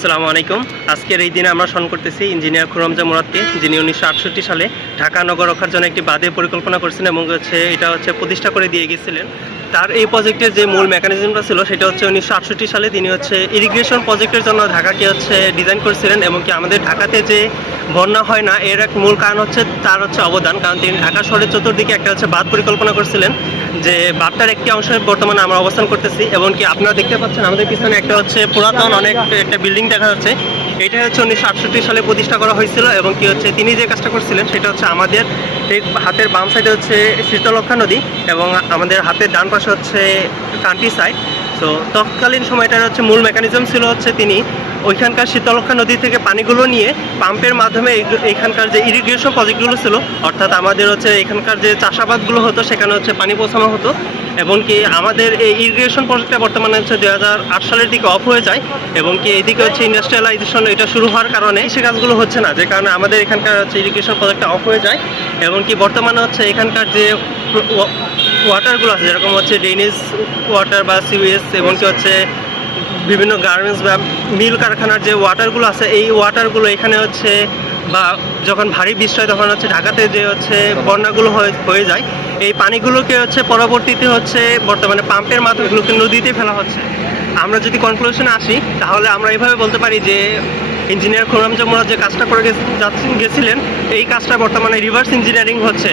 আসসালামু আলাইকুম। আজকের এই দিনে আমরা স্মরণ করতেছি ইঞ্জিনিয়ার খুররমজান মুরাদকে, যিনি 1968 সালে ঢাকা নগর রক্ষার জন্য একটি বাঁধের পরিকল্পনা করেছিলেন এবং এটা প্রতিষ্ঠা করে দিয়ে গেছিলেন। তার এই প্রজেক্টের যে মূল মেকানিজমটা ছিল সেটা হচ্ছে 1968 সালে তিনি ইরিগেশন প্রজেক্টের জন্য ঢাকাকে ডিজাইন করেছিলেন এবং কি আমাদের ঢাকাতে যে বন্যা হয় না এর এক মূল কারণ তার অবদান। কারণ তিনি ঢাকা শহরের চতুর্দিকে একটা বাঁধ পরিকল্পনা করেছিলেন, যে বাঁধটার একটি অংশে বর্তমানে আমরা অবস্থান করতেছি এবং কি আপনারা দেখতে পাচ্ছেন আমাদের পিছনে একটা পুরাতন অনেক একটা বিল্ডিং দেখা যাচ্ছে। এটা 1968 সালে প্রতিষ্ঠা করা হয়েছিল এবং কি তিনি যে কাজটা করছিলেন সেটা আমাদের এই হাতের বাম সাইডে শীতলক্ষা নদী এবং আমাদের হাতের ডান পাশে কান্ট্রি সাইড। তো তৎকালীন সময়টার মূল মেকানিজম ছিল তিনি ওইখানকার শীতলক্ষা নদী থেকে পানিগুলো নিয়ে পাম্পের মাধ্যমে এইখানকার যে ইরিগেশন প্রজেক্টগুলো ছিল, অর্থাৎ আমাদের এখানকার যে চাষাবাদগুলো হতো সেখানে পানি পৌঁছানো হতো এবং কি আমাদের এই ইরিগেশন প্রজেক্টটা বর্তমানে 2008 সালের দিকে অফ হয়ে যায় এবং কি এইদিকে ইন্ডাস্ট্রিয়ালাইজেশন এটা শুরু হওয়ার কারণে সে কাজগুলো হচ্ছে না, যে কারণে আমাদের এখানকার ইরিগেশন প্রজেক্টটা অফ হয়ে যায় এবং কি বর্তমানে এখানকার যে ওয়াটারগুলো আছে, যেরকম ড্রেনেজ ওয়াটার বা সিওএস এবং কি বিভিন্ন গার্মেন্টস বা মিল কারখানার যে ওয়াটারগুলো আছে, এই ওয়াটারগুলো এখানে বা যখন ভারী বৃষ্টি হয় তখন ঢাকাতে যে বন্যাগুলো হয়ে যায়, এই পানিগুলোকে পরবর্তীতে বর্তমানে পাম্পের মাধ্যমে এগুলোকে নদীতে ফেলা হচ্ছে। আমরা যদি কনক্লুশনে আসি তাহলে আমরা এইভাবে বলতে পারি যে ইঞ্জিনিয়ার খুররমজান মুরাদ যে কাজটা করে গেছিলেন এই কাজটা বর্তমানে রিভার্স ইঞ্জিনিয়ারিং হচ্ছে।